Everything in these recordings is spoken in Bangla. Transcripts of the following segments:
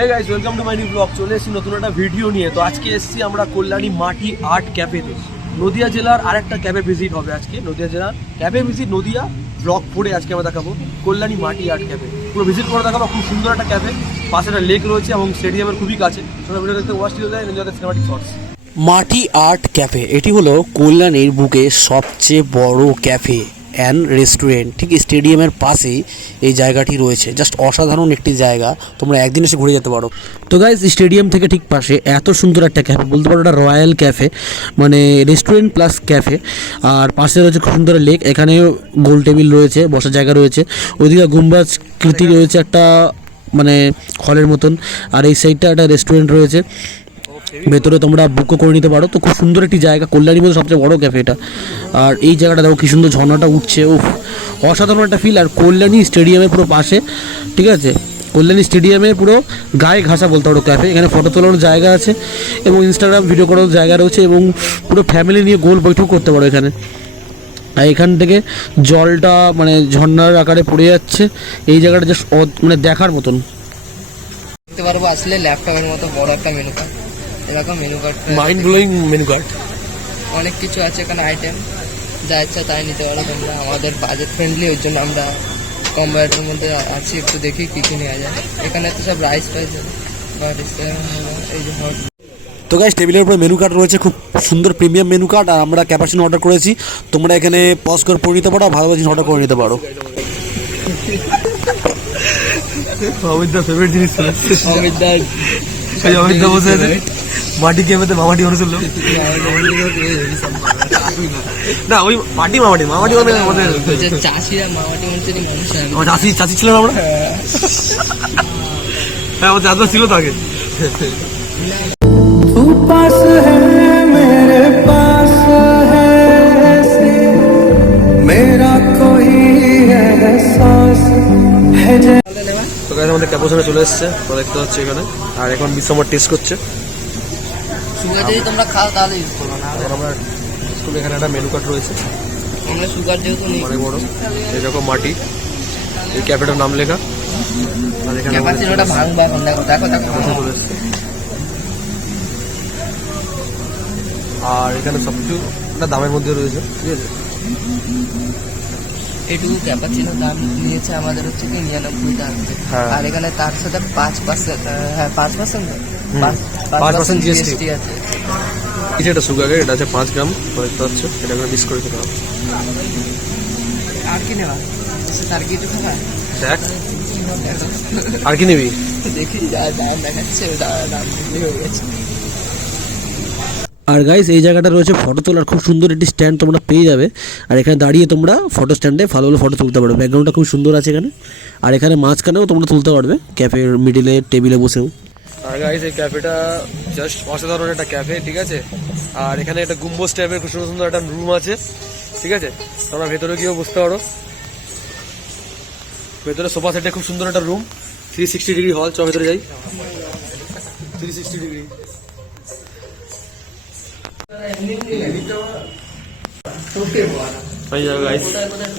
Hey guys, welcome to my new vlog. চলে এসেছি নতুন একটা ভিডিও নিয়ে। তো আজকে এসেছি আমরা কল্যাণী মাটি আর্ট ক্যাফেতে। নদিয়া জেলার আরেকটা ক্যাফে ভিজিট হবে আজকে। নদিয়া জেলার ক্যাফে ভিজিট নদিয়া ব্লগ পড়ে আজকে আমরা দেখাবো কল্যাণী মাটি আর্ট ক্যাফে। পুরো ভিজিট করে দেখাবো। খুব সুন্দর একটা ক্যাফে, পাশে একটা লেক রয়েছে এবং স্টেডিয়ামের খুবই কাছে। সবাই ভিডিও দেখতে ওয়াচ দিয়ে দেয়, এনজয় দ্য সিনেমাটিক শটস। মাটি আর্ট ক্যাফে এটি হলো কল্যাণীর বুকে সবচেয়ে বড় ক্যাফে অ্যান্ড রেস্টুরেন্ট। ঠিক স্টেডিয়ামের পাশেই এই জায়গাটি রয়েছে। জাস্ট অসাধারণ একটি জায়গা, তোমরা একদিন এসে ঘুরে যেতে পারো। তো গাইজ, স্টেডিয়াম থেকে ঠিক পাশে এত সুন্দর একটা ক্যাফে, বলতে পারো একটা রয়্যাল ক্যাফে, মানে রেস্টুরেন্ট প্লাস ক্যাফে। আর পাশে রয়েছে খুব সুন্দর লেক, এখানে গোল টেবিল রয়েছে, বসার জায়গা রয়েছে। ওইদিকে গুম্বাজ কৃতি রয়েছে একটা, মানে হলের মতন। আর এই সাইডটা একটা রেস্টুরেন্ট রয়েছে, ভেতরে তোমরা বুকও করে নিতে পারো। তো খুব সুন্দর একটি জায়গা, কল্যাণীর মধ্যে সবচেয়ে বড় ক্যাফে এটা। আর এই জায়গাটা দেখো কি সুন্দর ঝর্ণাটা উঠছে, ও অসাধারণ একটা ফিল। আর কল্যাণী স্টেডিয়ামের পুরো পাশে, ঠিক আছে, কল্যাণী স্টেডিয়ামের পুরো গায়ে ঘাসা বলতে পারো ক্যাফে। এখানে ফটো তোলানোর জায়গা আছে এবং ইনস্টাগ্রাম ভিডিও করার জায়গা রয়েছে এবং পুরো ফ্যামিলি নিয়ে গোল বৈঠক করতে পারো এখানে। আর এখান থেকে জলটা মানে ঝর্ণার আকারে পড়ে যাচ্ছে। এই জায়গাটা জাস্ট মানে দেখার মতন। দেখতে পারবো আসলে ল্যাপটপের মতো বড় একটা মেনু কার্ড। এরকম menu card, mind blowing menu card, অনেক কিছু আছে এখানে আইটেম, যা ইচ্ছা তাই নিতে পারো তোমরা। আমাদের বাজেট ফ্রেন্ডলি, ওই জন্য আমরা কম বাজেটের মধ্যে আছি। একটু দেখি কী কী নেওয়া যায়। এখানে তো সব রাইস টাইস বা এই যে হট। তো গাইস, টেবিলের উপরে মেনু কার্ড রয়েছে, খুব সুন্দর প্রিমিয়াম মেনু কার্ড। আর আমরা ক্যাপাচিনো অর্ডার করেছি, তোমরা এখানে পজ করে পড়ে নিতে পারো, ভালো জিনিস অর্ডার করে নিতে পারো। অমিতদার ফেভারিট জিনিস ছিল। অমিতদা বসে আছে মাটি ক্যাফেতে, মামাটি মানুষের লোক না, ওই মাটি মামাটি মামাটি চাষিরা মামাটি মানুষেরই মানুষ। আমার চাষি ছিল না আমরা। হ্যাঁ, আমার চাষবাস ছিল তো আগে। তো গাইস, আমাদের ক্যাপাচিনো চলে এসেছে, তো দেখতে হচ্ছে এখানে। আর এখন বিশ্বমার টেস্ট করছে। সুগার যদি তোমরা খাও তাহলে ইউজ করো না। আর আমরা স্কুলে এখানে একটা মেনু কার্ড রয়েছে, আমরা সুগার যেহেতু নেই। অনেক বড়। এরকম মাটি, এই ক্যাফেটার নাম লেখা। আর এখানে ক্যাপাচিনোটা ভাঙবা এখন, দেখো দেখো দেখো চলে এসছে। আর এখানে সবকিছু একটা দামের মধ্যে রয়েছে, ঠিক আছে। এটুকু ক্যাপাচিনো দাম নিয়েছে আমাদের হচ্ছে 99 টাকা। আর এখানে তার সাথে 5%, হ্যাঁ 5%, 5% জিএসটি আছে। এটা সুগার, এটা আছে 5 গ্রাম, দেখতে পাচ্ছ। এটা করে মিক্স করে খেতে হবে। আর কি নেওয়া? আর কি একটু খাবা? দেখ, আর কি নিবি? দেখি যা দাম দেখাচ্ছে, দাম হয়ে গেছে। আর গাইস, এই জায়গাটা রয়েছে ফটো তোলার খুব সুন্দর একটি স্ট্যান্ড তোমরা পেয়ে যাবে। আর এখানে দাঁড়িয়ে তোমরা ফটো স্ট্যান্ডে ভালো ভালো ফটো তুলতে পারবে। ব্যাকগ্রাউন্ডটা খুব সুন্দর আছে এখানে। আর এখানে মাঝখানেও তোমরা তুলতে পারবে, ক্যাফের মিডিলে টেবিলে বসেও। আর গাইস, এই ক্যাফেটা জাস্ট অসাধারণ একটা ক্যাফে, ঠিক আছে। আর এখানে একটা গুম্বজ টাইপের খুব সুন্দর সুন্দর একটা রুম আছে, ঠিক আছে। তোমরা ভেতরে গিয়েও বুঝতে পারো। ভেতরে সোফা সেটে খুব সুন্দর একটা রুম, 360 ডিগ্রি হল। চল ভেতরে যাই। 360 ডিগ্রি।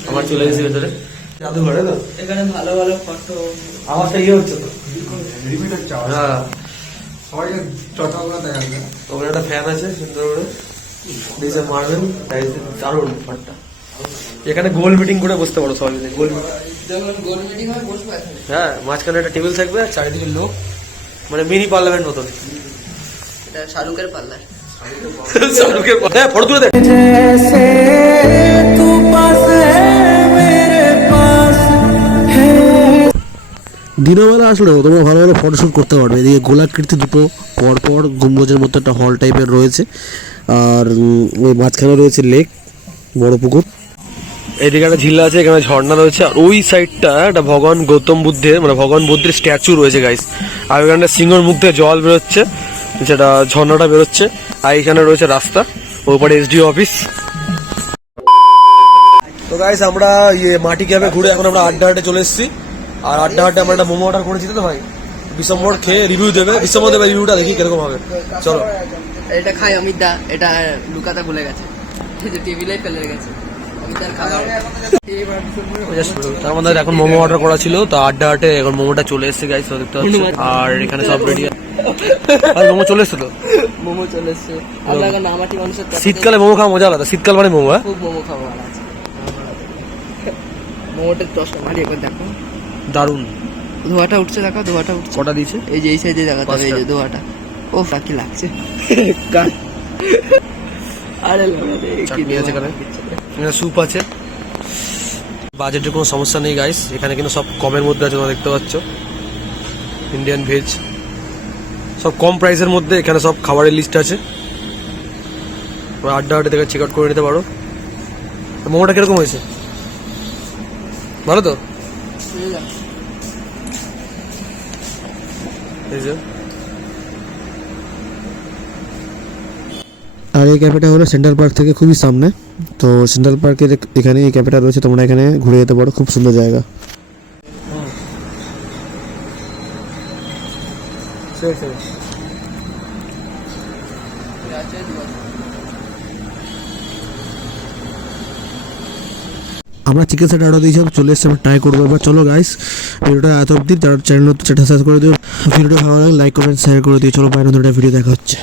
আমার চলে গেছি ভেতরে জাদুঘরে। তো এখানে ভালো ভালো ফটো, আওয়াজটা ইয়ে হচ্ছে তো। হ্যাঁ, ওখানে একটা ফ্যান আছে সুন্দর করে, ডিজাইন মারবেন, দারুণ ফাটটা। এখানে গোল মিটিং করে বসতে পারো সবাই মিলে। গোল মিটিং হয়, বসবে। হ্যাঁ, মাঝখানে একটা টেবিল থাকবে, চারিদিকে লোক, মানে মিনি পার্লামেন্ট মতন। এটা শাহরুখের পার্লার। শাহরুখের, হ্যাঁ, ফটো তুলে দেখ। দিনের বেলা আসলেও তোমরা ভালো ভালো ফটোশ্যুট করতে পারবে। এদিকে গোলাকৃতি দুটো পরপর গম্বুজের মতো একটা হল টাইপের রয়েছে। আর ওই মাঝখানে রয়েছে লেক, বড় পুকুর। এইদিকে একটা ঝিল আছে, এখানে ঝর্ণা রয়েছে। আর ওই সাইডটা একটা ভগবান গৌতম বুদ্ধের, মানে ভগবান বুদ্ধের স্ট্যাচু রয়েছে গাইস। আর ওইখানটা সিংহর মুখ দিয়ে জল বেরোচ্ছে, যেটা ঝর্ণাটা বেরোচ্ছে। আর এখানে রয়েছে রাস্তা, ওপরে এসডিও অফিস। তো গাইস, আমরা মাটি ক্যাফে ঘুরে এখন আমরা আড্ডাহাটে চলে এসেছি। আর আড্ডাহাটে আমরা একটা মোমো অর্ডার করেছি তো ভাই। বিশ্বম্বর খেয়ে রিভিউ দেবে, বিশ্বম্বর দেবে রিভিউটা, দেখি কিরকম হবে। চলো। এটা খাই অমিত দা, এটা লুকাতে ভুলে গেছে, টেবিলে ফেলে গেছে। তার মধ্যে এখন মোমো অর্ডার করা ছিল, তো আড্ডা হাটে এখন মোমোটা চলে এসেছে গাইস, দেখতে পাচ্ছ। আর এখানে সব রেডি, আর মোমো চলে এসছে তো। মোমো চলে এসছে। আমরা এখন নামাটি মানুষের শীতকালে মোমো খাওয়া মজা আলাদা, শীতকাল মানে মোমো। খুব মোমো খাওয়া ভালো আছে। মোমোটার দশটা মারি একবার দেখো, দারুণ। ধোয়াটা উঠছে, দেখো ধোয়াটা উঠছে। কটা দিয়েছে? এই যে এই সাইডে দেখাতে হবে, এই যে ধোয়াটা। ও কি লাগছে। আরে চাটনি আছে এখানে, এখানে স্যুপ আছে। বাজেটের কোনো সমস্যা নেই গাইস, এখানে কিন্তু সব কমের মধ্যে আছে, তোমরা দেখতে পাচ্ছ। ইন্ডিয়ান ভেজ সব কম প্রাইসের মধ্যে, এখানে সব খাবারের লিস্ট আছে। আড্ডা হাটে থেকে চেক আউট করে নিতে পারো। মোমোটা কিরকম হয়েছে? ভালো তো? এই যে আর এই ক্যাফেটা হলো সেন্ট্রাল পার্ক থেকে খুবই সামনে, তো সেন্ট্রাল পার্কের এখানে এই ক্যাফেটা রয়েছে, তোমরা এখানে ঘুরে যেতে পারো, খুব সুন্দর জায়গা। আমরা চিকেন সেট অর্ডার দিয়েছিলাম, চলে এসছে, আমরা ট্রাই করবো এবার। চলো গাইস, ভিডিওটা এত অব্দি, যারা চ্যানেল নতুন সেটা সাবস্ক্রাইব করে দিও। ভিডিওটা ভালো লাগে লাইক কমেন্ট শেয়ার করে দিও। চলো বাইরে নতুন একটা ভিডিও দেখা হচ্ছে।